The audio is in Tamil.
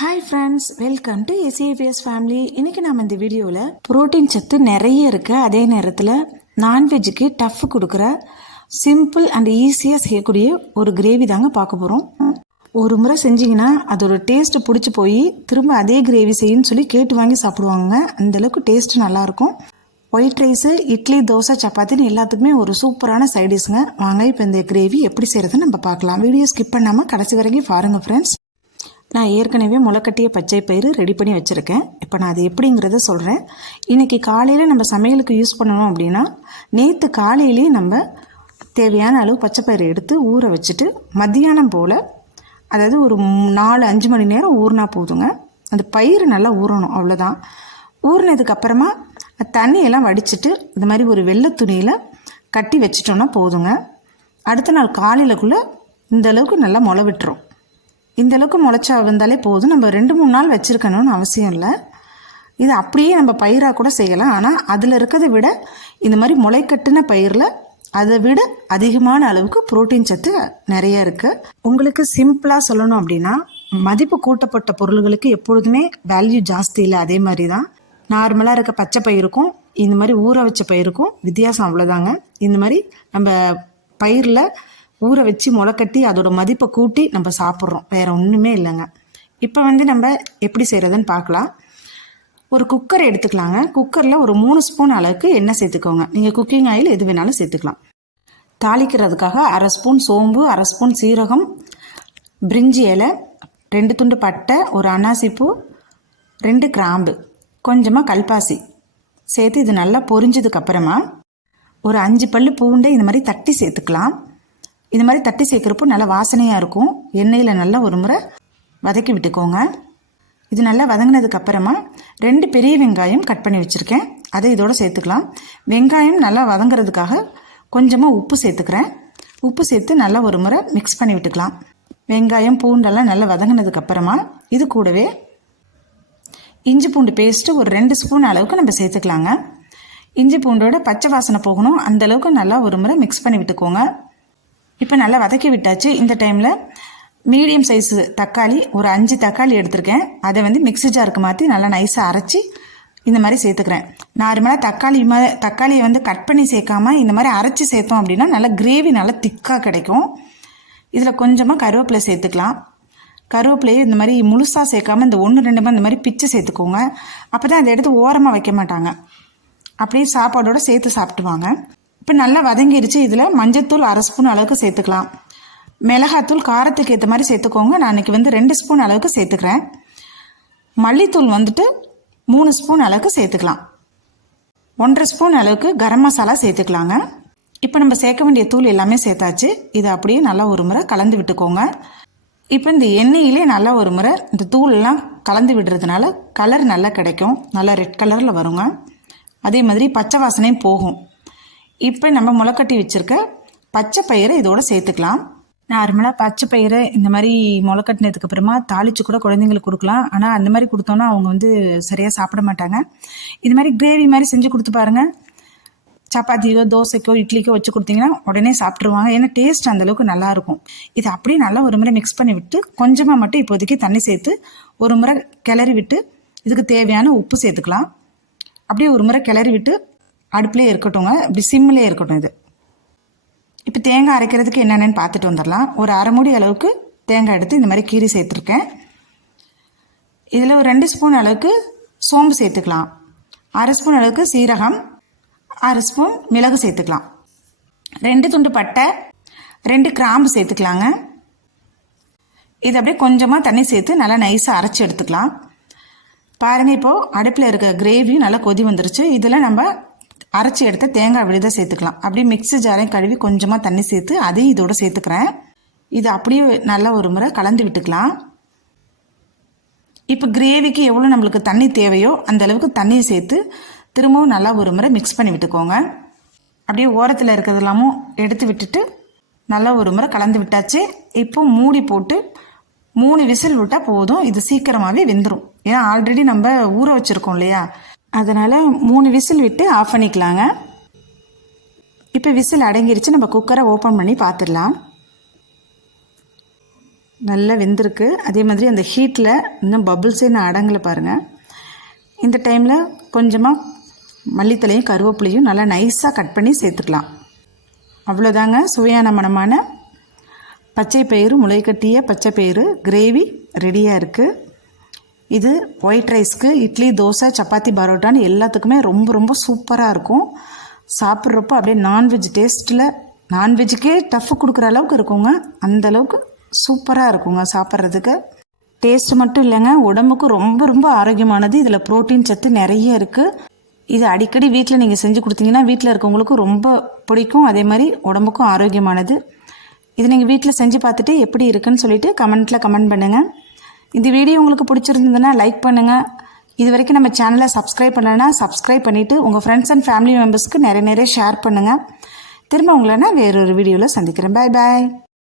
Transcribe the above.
Hi friends welcome to SAPS family இன்னைக்கு நம்ம இந்த வீடியோவில் புரோட்டீன் சத்து நிறைய இருக்கு. அதே நேரத்தில் நான்வெஜ்ஜுக்கு டஃப் கொடுக்குற சிம்பிள் அண்ட் ஈஸியாக செய்யக்கூடிய ஒரு கிரேவி தாங்க பார்க்க போகிறோம் ஒரு முறை செஞ்சீங்கன்னா அதோட டேஸ்ட் பிடிச்சி போய் திரும்ப அதே கிரேவி செய்யுன்னு சொல்லி கேட்டு வாங்கி சாப்பிடுவாங்க. அந்தளவுக்கு டேஸ்ட் நல்லாயிருக்கும் ஒயிட் ரைஸு இட்லி தோசை சப்பாத்தின்னு எல்லாத்துக்குமே ஒரு சூப்பரான சைடிஷ்ங்க வாங்க இப்போ இந்த கிரேவி எப்படி செய்கிறதுன்னு நம்ம பார்க்கலாம். வீடியோ ஸ்கிப் பண்ணாமல் கடைசி வரைக்கும் பாருங்கள் ஃப்ரெண்ட்ஸ் நான் ஏற்கனவே முளைக்கட்டிய பச்சை பயிறு ரெடி பண்ணி வச்சுருக்கேன். இப்போ நான் அது எப்படிங்கிறத சொல்கிறேன் இன்றைக்கி காலையில் நம்ம சமையலுக்கு யூஸ் பண்ணணும் அப்படின்னா நேற்று காலையிலேயே நம்ம தேவையான அளவு பச்சை பயிறு எடுத்து ஊற வச்சுட்டு மத்தியானம் போல் அதாவது ஒரு நாலு அஞ்சு மணி நேரம் ஊறினா போதுங்க. அந்த பயிறு நல்லா ஊறணும் அவ்வளோதான் ஊறினதுக்கு அப்புறமா தண்ணியெல்லாம் வடிச்சிட்டு இந்த மாதிரி ஒரு வெள்ளை துணியில் கட்டி வச்சிட்டோன்னா போதுங்க. அடுத்த நாள் காலையிலக்குள்ளே இந்த அளவுக்கு நல்லா முளை விட்டுரும் இந்த அளவுக்கு முளைச்சா வந்தாலே போதும். நம்ம ரெண்டு மூணு நாள் வச்சுருக்கணும்னு அவசியம் இல்லை. இது அப்படியே நம்ம பயிராக கூட செய்யலாம். ஆனால் அதில் இருக்கிறத விட இந்த மாதிரி முளை கட்டின பயிரில் அதை விட அதிகமான அளவுக்கு புரோட்டீன் சத்து நிறைய இருக்குது உங்களுக்கு சிம்பிளாக சொல்லணும் அப்படின்னா மதிப்பு கூட்டப்பட்ட பொருள்களுக்கு எப்பொழுதுமே வேல்யூ ஜாஸ்தி இல்லை. அதே மாதிரி தான். நார்மலாக இருக்க பச்சை பயிருக்கும் இந்த மாதிரி ஊற வச்ச பயிருக்கும் வித்தியாசம் அவ்வளோதாங்க இந்த மாதிரி நம்ம பயிரில் ஊற வச்சு முளைக்கட்டி அதோட மதிப்பை கூட்டி நம்ம சாப்பிட்றோம். வேற ஒன்றுமே இல்லைங்க. இப்போ வந்து நம்ம எப்படி செய்கிறதுன்னு பார்க்கலாம். ஒரு குக்கர் எடுத்துக்கலாங்க. குக்கரில் ஒரு மூணு ஸ்பூன் அளவுக்கு எண்ணெய் சேர்த்துக்கோங்க. நீங்கள் குக்கிங் ஆயில் எது வேணாலும் சேர்த்துக்கலாம். தாளிக்கிறதுக்காக அரை ஸ்பூன் சோம்பு அரை ஸ்பூன் சீரகம் பிரிஞ்சி இலை ரெண்டு துண்டு பட்டை ஒரு அன்னாசிப்பூ ரெண்டு கிராம்பு. கொஞ்சமாக கல்பாசி. சேர்த்து இது நல்லா பொரிஞ்சதுக்கப்புறமா ஒரு அஞ்சு பல் பூண்டை இந்த மாதிரி தட்டி சேர்த்துக்கலாம். இந்த மாதிரி தட்டி சேர்க்குறப்போ நல்லா வாசனையாக இருக்கும். எண்ணெயில் நல்லா ஒரு முறை வதக்கி விட்டுக்கோங்க. இது நல்லா வதங்கினதுக்கு அப்புறமா ரெண்டு பெரிய வெங்காயம் கட் பண்ணி வச்சுருக்கேன். அதை இதோடு சேர்த்துக்கலாம். வெங்காயம் நல்லா வதங்குறதுக்காக கொஞ்சமாக உப்பு சேர்த்துக்கிறேன். உப்பு சேர்த்து நல்லா ஒரு முறை மிக்ஸ் பண்ணி விட்டுக்கலாம். வெங்காயம் பூண்டெல்லாம் நல்லா வதங்கினதுக்கு அப்புறமா இது கூடவே இஞ்சி பூண்டு பேஸ்ட்டு ஒரு ரெண்டு ஸ்பூன் அளவுக்கு நம்ம சேர்த்துக்கலாங்க. இஞ்சி பூண்டோட பச்சை வாசனை போகணும். அந்த அளவுக்கு நல்லா ஒரு முறை மிக்ஸ் பண்ணி விட்டுக்கோங்க. இப்போ நல்லா வதக்கி விட்டாச்சு. இந்த டைமில் மீடியம் சைஸ் தக்காளி ஒரு அஞ்சு தக்காளி எடுத்திருக்கேன். அதை வந்து மிக்ஸி ஜாருக்கு மாற்றி நல்லா நைஸாக அரைச்சி இந்த மாதிரி சேர்த்துக்கிறேன். நார்மலாக தக்காளி மாதிரி தக்காளியை வந்து கட் பண்ணி சேர்க்காம இந்த மாதிரி அரைச்சி சேர்த்தோம் அப்படின்னா நல்லா கிரேவி நல்லா திக்காக கிடைக்கும். இதில் கொஞ்சமாக கருவேப்பிலை சேர்த்துக்கலாம். கருவேப்பிலையை இந்த மாதிரி முழுசாக சேர்க்காம இந்த ஒன்று ரெண்டுமே இந்த மாதிரி பிச்சு சேர்த்துக்கோங்க. அப்போ தான் அதை எடுத்து ஓரமாக வைக்க மாட்டாங்க. அப்படியே சாப்பாடோடு சேர்த்து சாப்பிட்டுவாங்க. இப்போ நல்லா வதங்கிடுச்சு இதில் மஞ்சத்தூள் அரை ஸ்பூன் அளவுக்கு சேர்த்துக்கலாம். மிளகாத்தூள் காரத்துக்கு ஏற்ற மாதிரி சேர்த்துக்கோங்க. நான் இன்றைக்கி வந்து ரெண்டு ஸ்பூன் அளவுக்கு சேர்த்துக்கிறேன். மல்லித்தூள் வந்துட்டு மூணு ஸ்பூன் அளவுக்கு சேர்த்துக்கலாம். ஒன்றரை ஸ்பூன் அளவுக்கு கரம் மசாலா சேர்த்துக்கலாங்க. இப்போ நம்ம சேர்க்க வேண்டிய தூள் எல்லாமே சேர்த்தாச்சு. இதை அப்படியே நல்லா ஒரு முறை கலந்து விட்டுக்கோங்க. இப்போ இந்த எண்ணெயிலே நல்லா ஒரு முறை இந்த தூளெல்லாம் கலந்து விடுறதுனால கலர் நல்லா கிடைக்கும். நல்லா ரெட் கலரில் வருங்க. அதே மாதிரி பச்சை வாசனையும் போகும். இப்போ நம்ம முளைக்கட்டி வச்சுருக்க பச்சை பயிரை இதோட சேர்த்துக்கலாம். நார்மலாக பச்சை பயிரை இந்த மாதிரி முளைக்கட்டினதுக்கு அப்புறமா தாளிச்சு கூட குழந்தைங்களுக்கு கொடுக்கலாம். ஆனால் அந்த மாதிரி கொடுத்தோன்னா அவங்க வந்து சரியாக சாப்பிட மாட்டாங்க. இது மாதிரி கிரேவி மாதிரி செஞ்சு கொடுத்து பாருங்க. சப்பாத்தியோ தோசைக்கோ இட்லிக்கோ வச்சு கொடுத்தீங்கன்னா உடனே சாப்பிட்ருவாங்க ஏன்னா டேஸ்ட் அந்த அளவுக்கு இது அப்படியே நல்லா ஒரு முறை மிக்ஸ் பண்ணி விட்டு கொஞ்சமாக மட்டும் இப்போதைக்கு தண்ணி சேர்த்து ஒரு முறை கிளறி விட்டு இதுக்கு தேவையான உப்பு சேர்த்துக்கலாம். அப்படியே ஒரு முறை கிளறி விட்டு அடுப்புலேயே இருக்கட்டுங்க. இப்படி சிம்மிலே இருக்கட்டும் இது. இப்போ தேங்காய் அரைக்கிறதுக்கு என்னென்னு பார்த்துட்டு வந்துடலாம். ஒரு அரை மூடி அளவுக்கு தேங்காய் எடுத்து இந்த மாதிரி கீரி சேர்த்துருக்கேன். இதில் ஒரு ரெண்டு ஸ்பூன் அளவுக்கு சோம்பு சேர்த்துக்கலாம். அரை ஸ்பூன் அளவுக்கு சீரகம். அரை ஸ்பூன் மிளகு சேர்த்துக்கலாம். ரெண்டு துண்டு பட்டை. ரெண்டு கிராம்பு சேர்த்துக்கலாங்க. இது அப்படியே கொஞ்சமாக தண்ணி சேர்த்து நல்லா நைஸாக அரைச்சி எடுத்துக்கலாம். பாருங்கள் இப்போது அடுப்பில் இருக்க கிரேவியும் நல்லா கொதி வந்துருச்சு. இதில் நம்ம அரைச்சி எடுத்து தேங்காய் விழுத சேர்த்துக்கலாம். அப்படியே மிக்ஸி ஜாரையும் கழுவி கொஞ்சமாக தண்ணி சேர்த்து அதையும் இதோட சேர்த்துக்கிறேன். இது அப்படியே நல்லா ஒரு முறை கலந்து விட்டுக்கலாம். இப்போ கிரேவிக்கு எவ்வளோ நம்மளுக்கு தண்ணி தேவையோ அந்த அளவுக்கு தண்ணியை சேர்த்து திரும்பவும் நல்லா ஒரு முறை மிக்ஸ் பண்ணி விட்டுக்கோங்க. அப்படியே ஓரத்தில் இருக்கிறதெல்லாமும் எடுத்து விட்டுட்டு நல்லா ஒரு முறை கலந்து விட்டாச்சு. இப்போ மூடி போட்டு மூணு விசில் விட்டால் போதும். இது சீக்கிரமாகவே வெந்துடும் ஏன்னா ஆல்ரெடி நம்ம ஊற வச்சுருக்கோம் இல்லையா? அதனால் மூணு விசில் விட்டு ஆஃப் பண்ணிக்கலாங்க. இப்போ விசில் அடங்கிருச்சு. நம்ம குக்கரை ஓப்பன் பண்ணி பார்த்துடலாம் நல்லா வெந்திருக்கு. அதே மாதிரி அந்த ஹீட்டில் இன்னும் பபுள்ஸே நான் அடங்கலை பாருங்கள் இந்த டைமில் கொஞ்சமாக மல்லித்தலையும் கருவேப்பிலையும் நல்லா நைஸாக கட் பண்ணி சேர்த்துக்கலாம். அவ்வளோதாங்க சுவையான மனமான பச்சை பயிறு முளைக்கட்டிய பச்சை பயிறு கிரேவி ரெடியாக இருக்குது இது ஒயிட் ரைஸ்க்கு இட்லி தோசை சப்பாத்தி பரோட்டான்னு எல்லாத்துக்குமே ரொம்ப ரொம்ப சூப்பராக இருக்கும். சாப்பிட்றப்போ அப்படியே நான்வெஜ் டேஸ்ட்டில் நான்வெஜ்ஜுக்கே டஃப் கொடுக்குற அளவுக்கு இருக்குங்க. அந்த அளவுக்கு சூப்பராக இருக்குங்க சாப்பிட்றதுக்கு. டேஸ்ட் மட்டும் இல்லைங்க உடம்புக்கு ரொம்ப ரொம்ப ஆரோக்கியமானது. இதில் புரோட்டீன் சத்து நிறைய இருக்குது இது அடிக்கடி வீட்டில் நீங்கள் செஞ்சு கொடுத்தீங்கன்னா வீட்டில் இருக்கவங்களுக்கு ரொம்ப பிடிக்கும். அதே மாதிரி உடம்புக்கும் ஆரோக்கியமானது. இது நீங்கள் வீட்டில் செஞ்சு பார்த்துட்டு எப்படி இருக்குன்னு சொல்லிட்டு கமெண்ட்டில் கமெண்ட் பண்ணுங்கள் இந்த வீடியோ உங்களுக்கு பிடிச்சிருந்ததுன்னா லைக் பண்ணுங்கள் இது வரைக்கும் நம்ம சேனலை சப்ஸ்கிரைப் பண்ணலைன்னா சப்ஸ்கிரைப் பண்ணிவிட்டு உங்கள் ஃப்ரெண்ட்ஸ் அண்ட் ஃபேமிலி மெம்பர்ஸ்க்கு நிறைய நிறைய ஷேர் பண்ணுங்கள் திரும்ப உங்களை நான் வேறொரு வீடியோவில் சந்திக்கிறேன். பாய் பாய்